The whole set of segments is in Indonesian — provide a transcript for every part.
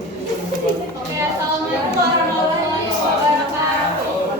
Oke, assalamualaikum warahmatullahi wabarakatuh.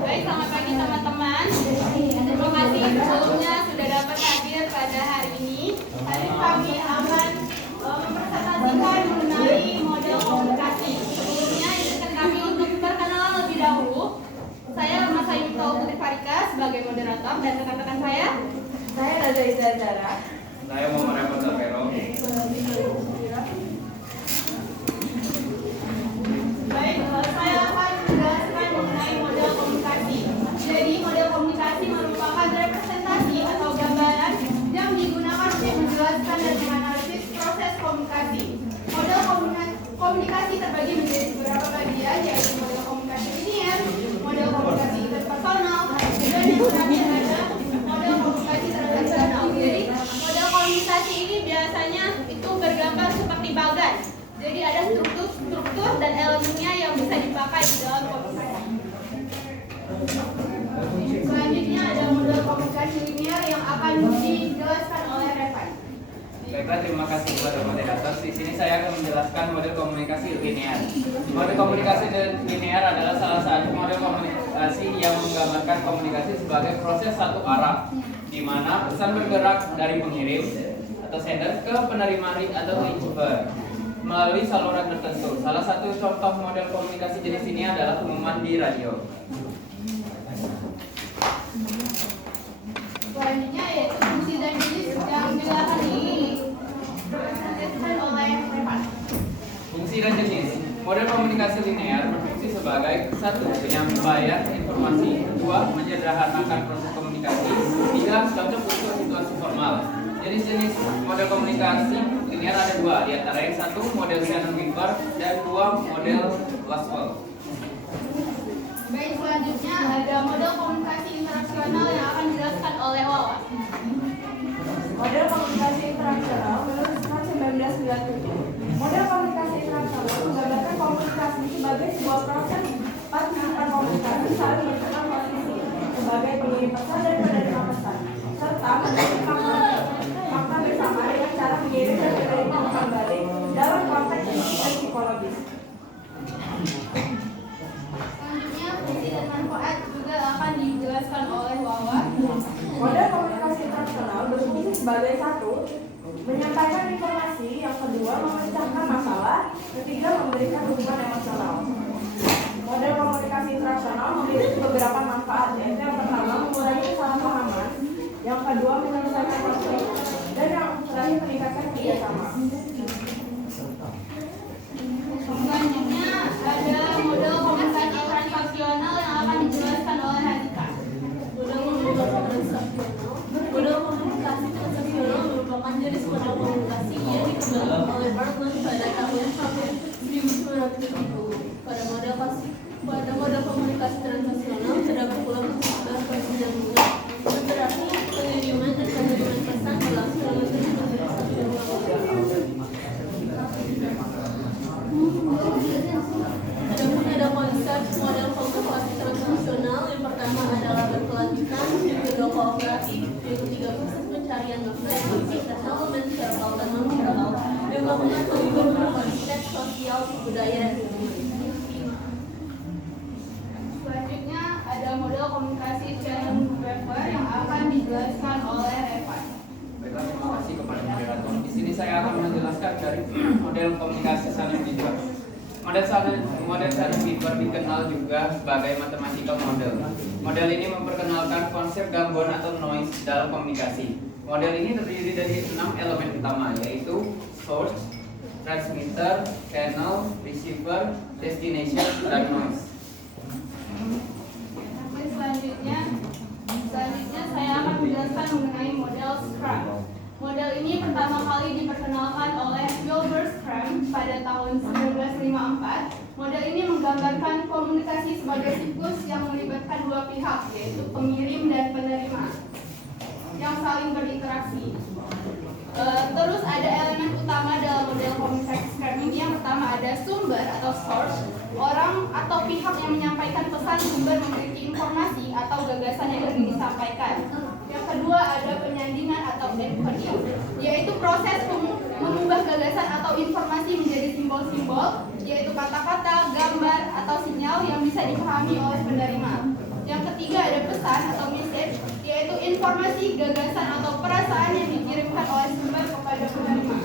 Baik, selamat pagi teman-teman. Terima kasih sebelumnya sudah dapat hadir pada hari ini. Hari ini kami akan mempresentasikan mengenai model komunikasi. Sebelumnya izinkan kami untuk perkenalan lebih dahulu. Saya Mas Ayu Putri Farika sebagai moderator dan rekan-rekan saya Raza Izzara. Saya Muhammad Rahmat Alvero. Baik, saya akan menjelaskan mengenai model komunikasi. Jadi, model komunikasi merupakan representasi atau gambaran yang digunakan untuk menjelaskan dan menganalisis proses komunikasi. Model komunikasi terbagi menjadi beberapa bagian, yaitu model komunikasi linear, model komunikasi interpersonal, dan yang terakhir ada model komunikasi transaksional. Jadi, model komunikasi ini biasanya itu bergambar seperti bagan. Jadi ada struktur dan elemennya yang bisa dipakai di dalam komunikasi. Selanjutnya ada model komunikasi linear yang akan dijelaskan oleh Revan. Baiklah, terima kasih kepada moderator. Di sini saya akan menjelaskan model komunikasi linear. Model komunikasi linear adalah salah satu model komunikasi yang menggambarkan komunikasi sebagai proses satu arah, di mana pesan bergerak dari pengirim atau sender ke penerima read atau receiver melalui saluran tertentu. Salah satu contoh model komunikasi jenis ini adalah pengumuman di radio. Selanjutnya yaitu fungsi dan jenis yang akan dipresentasikan oleh Revan. Fungsi dan jenis. Model komunikasi linear berfungsi sebagai satu, penyampaian informasi, dua, menyederhanakan proses komunikasi, tiga, cocok untuk situasi formal. Jenis-jenis model komunikasi linear ada dua, di antara yang satu model Shannon-Weaver dan dua model Laswell. Baik, selanjutnya ada model komunikasi interaksional yang akan dijelaskan oleh Wawa. Model komunikasi interaksional menurut tahun 1997. Model komunikasi interaksional menggambarkan komunikasi sebagai sebuah proses partisipan komunikasi saling menentukan posisi sebagai pengirim pesan dan penerima pesan, serta menemukan fakta bersama dengan cara mengirim dan menerima pesan balik dalam konteks dan psikologis. Selanjutnya fungsi dan manfaat juga akan dijelaskan oleh Wawa. Model komunikasi interaksional berfungsi sebagai satu, menyampaikan informasi, yang kedua memecahkan masalah, ketiga memberikan hubungan emosional. Model komunikasi interaksional memiliki beberapa manfaat, yaitu yang pertama mengurangi kesalahpahaman, yang kedua menyelesaikan konflik, dan yang terakhir meningkatkan kerjasama. Selanjutnya ada model komunikasi transaksional yang akan dijelaskan oleh Hadika. Model komunikasi transaksional merupakan jenis model komunikasi yang dikembangkan oleh Bartlett pada tahun 1970. Pada model komunikasi transaksional terdapat pula keseimbangan kesinambungan, berarti pengiriman dan penerimaan pesan berlangsung dalam satu satuan waktu. Adapun ada konsep model komunikasi transaksional. Yang pertama adalah berkelanjutan, yang kedua kooperatif, yang ketiga proses pencarian makna yang menciptakan elemen verbal dan non-verbal, yang keempat menggabungkan konsep sosial, budaya, dan hubungan. Selanjutnya ada model komunikasi Shannon-Weaver yang akan dijelaskan oleh Revan. Baiklah, terima kasih kepada moderator. Di sini saya akan menjelaskan dari model komunikasi Shannon-Weaver. Model Shannon-Weaver dikenal juga sebagai mathematical model. Model ini memperkenalkan konsep gangguan atau noise dalam komunikasi. Model ini terdiri dari 6 elemen utama, yaitu source, transmitter, channel, receiver, destination, dan noise. Selanjutnya saya akan menjelaskan mengenai model Scrum. Model ini pertama kali diperkenalkan oleh Wilbur Scrum pada tahun 1954. Model ini menggambarkan komunikasi sebagai siklus yang melibatkan dua pihak, yaitu pengirim dan penerima, yang saling berinteraksi. Terus ada elemen utama dalam model komunikasi Scrum ini. Yang pertama ada sumber atau source, orang atau pihak yang menyampaikan pesan sumber memiliki informasi atau gagasan yang ingin disampaikan. Yang kedua ada penyandingan atau encoding, yaitu proses mengubah gagasan atau informasi menjadi simbol-simbol, yaitu kata-kata, gambar, atau sinyal yang bisa dipahami oleh penerima. Yang ketiga ada pesan atau message, yaitu informasi, gagasan, atau perasaan yang dikirimkan oleh sumber kepada penerima.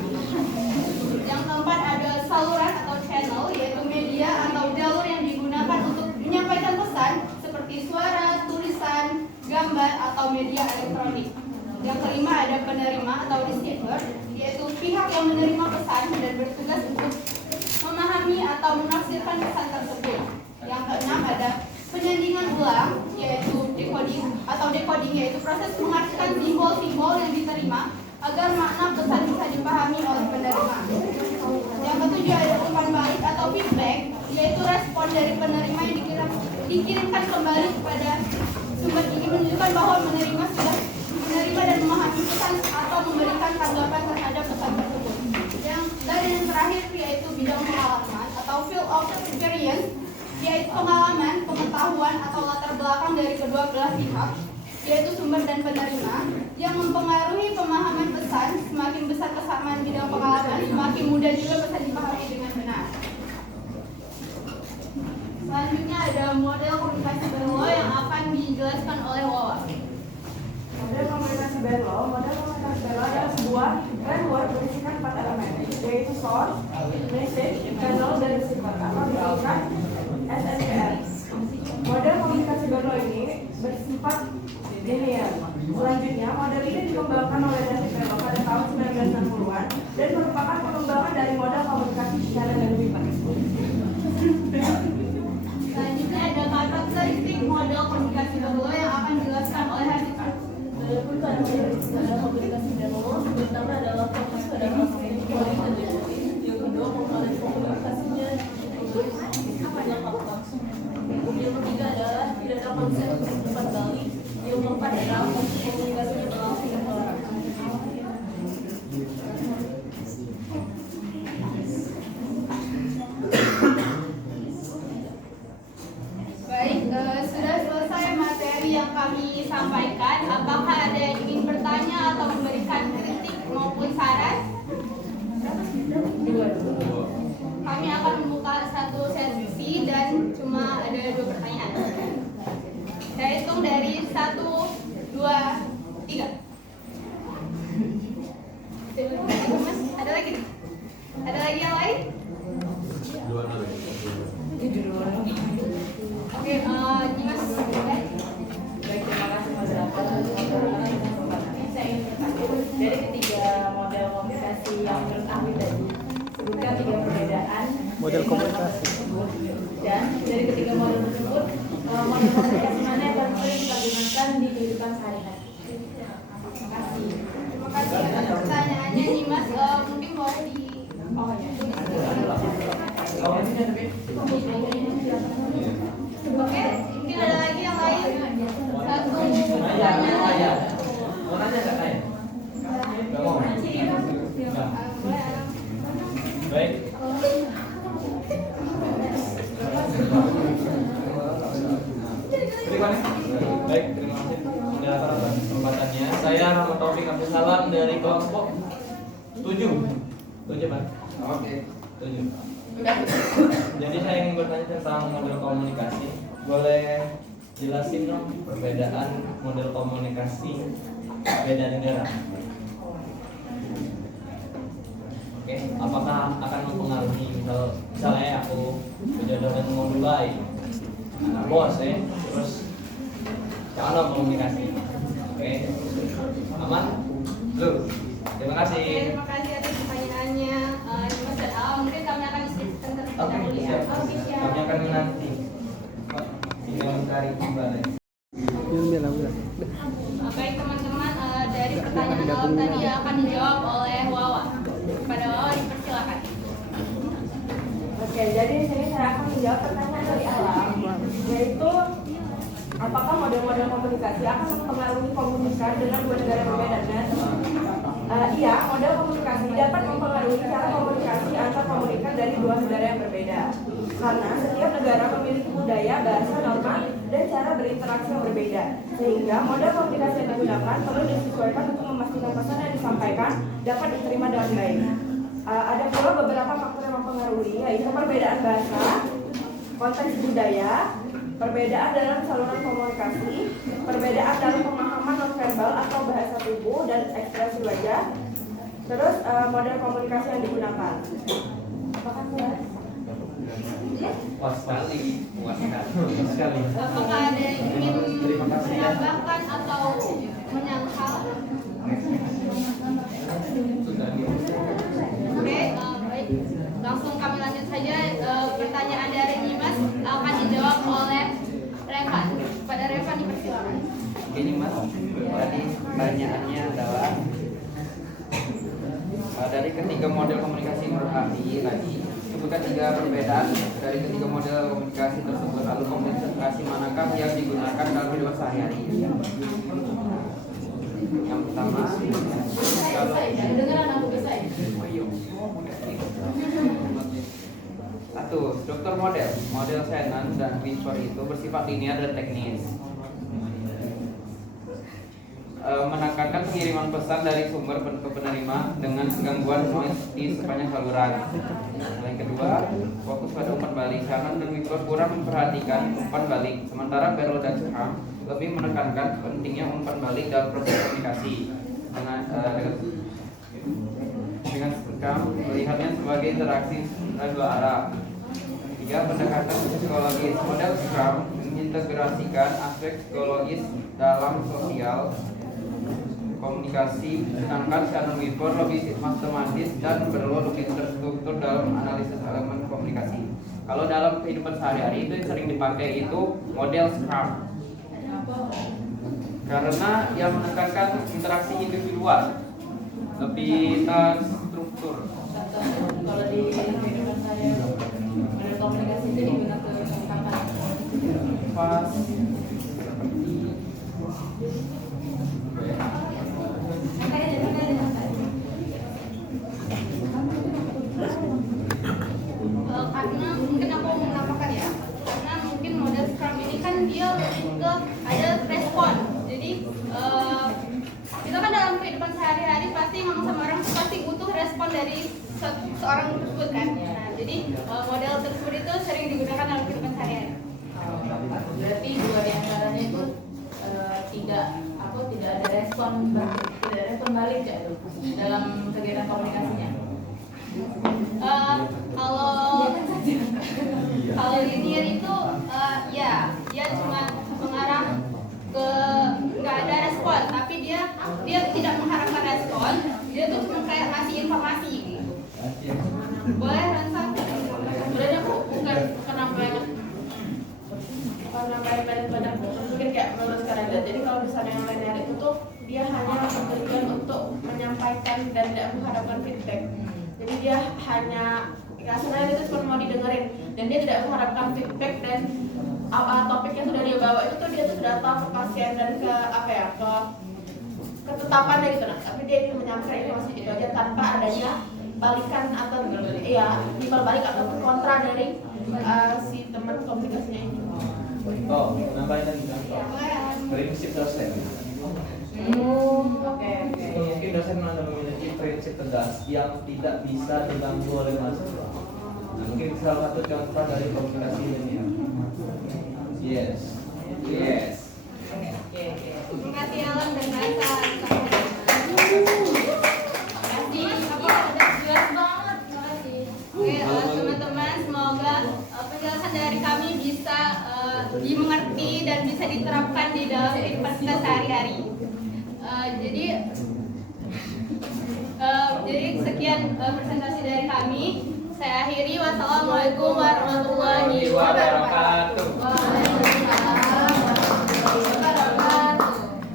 Yang keempat ada saluran atau channel, yaitu media atau jalur yang digunakan untuk menyampaikan pesan seperti suara, tulisan, gambar, atau media elektronik. Yang kelima ada penerima atau receiver, yaitu pihak yang menerima pesan dan bertugas untuk memahami atau menafsirkan pesan tersebut. Yang keenam ada penyandingan ulang, yaitu decoding yaitu proses mengartikan simbol-simbol yang diterima agar makna pesan bisa dipahami oleh penerima. Yang ketujuh ada umpan balik atau feedback, yaitu respon dari penerima yang dikirimkan kembali kepada sumber ini menunjukkan bahwa menerima sudah menerima dan memahami pesan atau memberikan tanggapan terhadap pesan tersebut. Dan yang terakhir yaitu bidang pengalaman atau field of experience, yaitu pengalaman, pengetahuan atau latar belakang dari kedua belah pihak, yaitu sumber dan penerima, yang mempengaruhi pemahaman pesan. Semakin besar kesamaan bidang pengalaman, semakin mudah juga pesan dipahami dengan benar. Selanjutnya ada model komunikasi Berlo yang akan dijelaskan oleh Wawa. Model komunikasi Berlo adalah sebuah framework berisikan 4 elemen, yaitu source, message, channel, dan receiver atau disingkat SMPR. Model komunikasi Berlo ini bersifat linear. Selanjutnya, model ini dikembangkan oleh David Berlo pada tahun 1960-an dan merupakan pengembangan dari model komunikasi secara Weaver. Selanjutnya ada karakteristik model komunikasi Berlo yang akan dijelaskan oleh Hasika. Adapun karakteristik model komunikasi Berlo pertama adalah fokus pada masalah yang yang kedua mempengaruhi komunikasinya untuk menangkap langsung. Yang ketiga adalah tidak ada konsep umpan balik. Yang keempat adalah komunikasinya berlangsung dan toleransi. Baik, sudah selesai materi yang kami sampaikan. Apakah ada yang ingin bertanya atau memberikan kritik maupun saran? Kami akan membuka satu sesi dan cuma ada 2 pertanyaan. Saya hitung dari 1, 2, 3. Mas, ada lagi? Ada lagi yang lain? Oke, Mas. Baik, terima kasih moderator atas kesempatannya. Saya ingin bertanya dari ketiga model komunikasi yang menurut ahli tadi, sebutkan 3 perbedaan Model dari komunikasi tersebut. Dan dari ketiga model tersebut, model komunikasi mana yang paling sering kita gunakan di kehidupan sehari-hari? Terima kasih. Terima kasih atas pertanyaannya nih Mas. Mungkin boleh di Oke, mungkin ada lagi yang lain. 1 pertanyaan. Mau nanya nggak saya? Nggak mau. Baik. Baik, terima kasih moderator atas kesempatannya. Saya Rahmat Taufik Abdul Salam dari kelompok 7. 7, Pak. Oke. 7. Jadi saya ingin bertanya tentang model komunikasi. Boleh jelasin dong perbedaan model komunikasi beda negara? Oke, apakah akan mempengaruhi misalnya aku berjodoh dengan Dubai, anak bos terus cara komunikasi? Oke, aman? Lu, terima kasih. Terima kasih atas pertanyaannya. Mas dan Al, mungkin kami akan diskusikan terlebih Oke, dahulu ya. siap. Oke, siap. Kami akan menanti. Tinggal mencari kembali. Baik teman-teman, dari pertanyaan awal tadi akan dijawab oleh Wawa. Kepada Wawa dipersilakan. Oke, jadi sini saya akan menjawab pertanyaan dari Alam, yaitu apakah model-model komunikasi akan mempengaruhi komunikasi dengan 2 negara berbeda? Iya, model komunikasi dapat mempengaruhi cara komunikasi antar komunikan dari 2 negara yang berbeda. Karena setiap negara memiliki budaya, bahasa, norma, dan cara berinteraksi yang berbeda. Sehingga model komunikasi yang digunakan perlu disesuaikan untuk memastikan pesan yang disampaikan dapat diterima dengan baik. Ada pula beberapa faktor yang mempengaruhi, yaitu perbedaan bahasa, konteks budaya, perbedaan dalam saluran komunikasi, perbedaan dalam pemahaman nonverbal atau bahasa tubuh dan ekspresi wajah, terus model komunikasi yang digunakan. Apakah puas? Puas sekali. Apakah ada yang ingin menambahkan atau menyangkal? Oke, baik. Langsung kami lanjut saja. Pertanyaan dari Nyimas akan dijawab oleh Revan. Pada Revan dipersilakan. Ini Mas, tadi pertanyaannya adalah dari ketiga model komunikasi menurut ahli tadi, sebutkan 3 perbedaan dari ketiga model komunikasi tersebut. Lalu komunikasi manakah yang digunakan dalam kehidupan sehari-hari? Yang pertama, kalau Dengeran aku bisa ya? satu, struktur model Shannon dan Whisper itu bersifat linear dan teknis. Menekankan pengiriman pesan dari sumber ke penerima dengan gangguan noise di sepanjang saluran. Yang kedua, fokus pada umpan balik. Shannon dan Whisper kurang memperhatikan umpan balik, sementara Barrow dan Schramm lebih menekankan pentingnya umpan balik dalam proses komunikasi. Dengan Schramm melihatnya sebagai interaksi dua arah. Tiga, pendekatan psikologis. Model Schramm mengintegrasikan aspek psikologis dalam sosial komunikasi, sedangkan Shannon Whisper lebih matematis dan Barrow lebih terstruktur dalam analisis elemen komunikasi. Kalau dalam kehidupan sehari-hari itu yang sering dipakai itu model Schramm, karena yang menekankan interaksi individual, lebih terstruktur. Kalau di kehidupan saya, model komunikasi itu digunakan kapan? Pas Karena mungkin aku mau menambahkan ya, karena mungkin model Scrum ini kan dia lebih ke ada respon. Jadi kita kan dalam kehidupan sehari-hari pasti ngomong sama orang pasti butuh respon dari seorang tersebut kan. Nah, jadi model tersebut itu sering digunakan dalam kehidupan sehari-hari. Berarti dua di antaranya itu tidak ada respon balik ya dalam kegiatan komunikasinya. Kalau linear itu ya dia cuma mengarah ke nggak ada respon, tapi dia tidak mengharapkan respon, dia tuh cuma kayak ngasih informasi gitu. Boleh Ransa? Sebenarnya aku bukan kenapa banyak mungkin kayak meluruskan aja. Jadi kalau misalnya yang linear itu tuh dia hanya bertujuan untuk menyampaikan dan tidak mengharapkan feedback. Jadi dia hanya sebenarnya itu cuma mau didengerin dan dia tidak mengharapkan feedback, dan topik yang sudah dia bawa itu tuh dia tuh sudah tahu ke pasien dan ke ketetapannya gitu. Nah, tapi dia ingin menyampaikan informasi itu aja tanpa adanya balikan atau timbal balik ataupun kontra dari si teman komunikasinya ini. Oh, nambahin lagi contoh. Prinsip dosen. Oke. Mungkin dosen memiliki prinsip tegas yang tidak bisa diganggu oleh mahasiswa. Nah, mungkin salah satu contoh dari komunikasi ini. Yes. Terima kasih Alan dan Ransa. Jelas banget. Terima kasih. Oke, teman-teman, semoga penjelasan dari kami bisa dimengerti dan bisa diterapkan di dalam kehidupan kita sehari-hari. Jadi sekian presentasi dari kami. Saya akhiri. Wassalamualaikum warahmatullahi wabarakatuh.